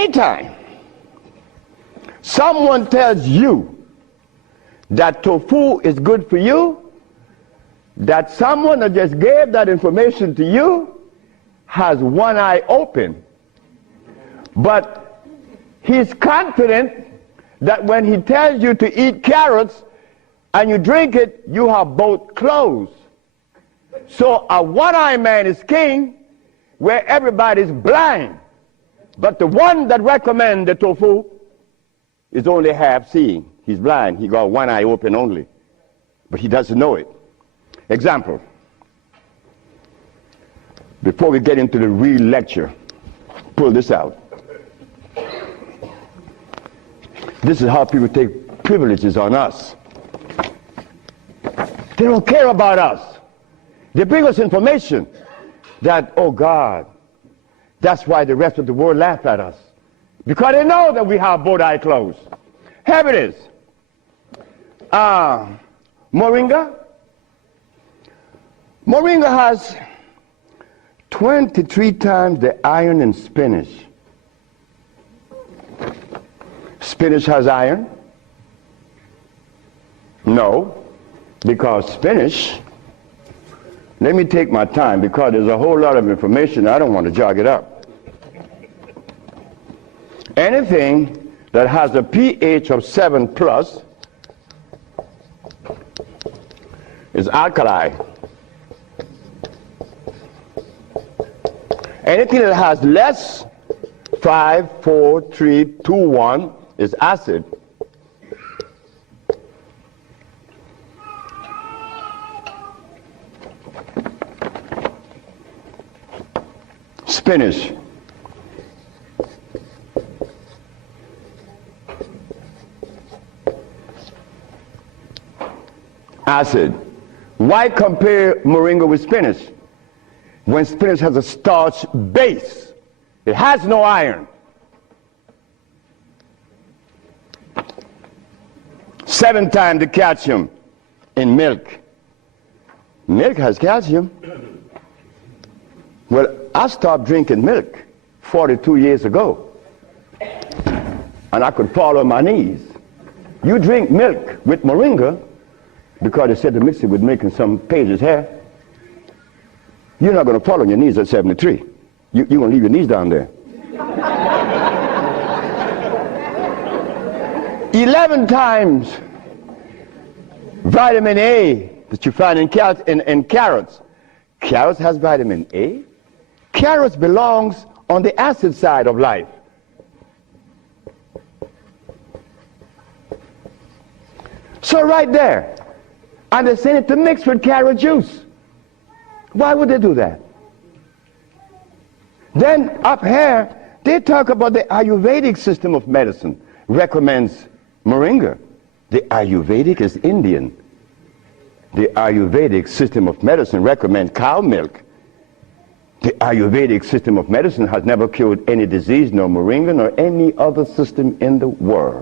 Anytime someone tells you that tofu is good for you, that someone that just gave that information to you has one eye open, but he's confident that when he tells you to eat carrots and you drink it, you have both closed. So a one-eyed man is king where everybody's blind, but the one that recommends the tofu is only half seeing. He's blind. He got one eye open only, but he doesn't know it. Example. Before we get into the real lecture, pull this out. This is how people take privileges on us. They don't care about us. They bring us information that, oh God, that's why the rest of the world laugh at us. Because they know that we have both eyes closed. Here it is. Moringa. Moringa has 23 times the iron in spinach. Spinach has iron? No, because spinach, let me take my time because there's a whole lot of information. I don't want to jog it up. Anything that has a pH of 7 plus is alkali. Anything that has less 5, 4, 3, 2, 1 is acid. Spinach. Acid. Why compare moringa with spinach? When spinach has a starch base, it has no iron. 7 times the calcium in milk. Milk has calcium. Well, I stopped drinking milk 42 years ago, and I could fall on my knees. You drink milk with moringa, because they said to mix it with milk in some pages here, you're not going to fall on your knees at 73. You're going to leave your knees down there. 11 times vitamin A that you find in carrots. Carrots has vitamin A. Carrots belongs on the acid side of life. So right there, and they say it to mix with carrot juice. Why would they do that? Then up here, they talk about the Ayurvedic system of medicine recommends moringa. The Ayurvedic is Indian. The Ayurvedic system of medicine recommends cow milk. The Ayurvedic system of medicine has never cured any disease, nor moringa, nor any other system in the world.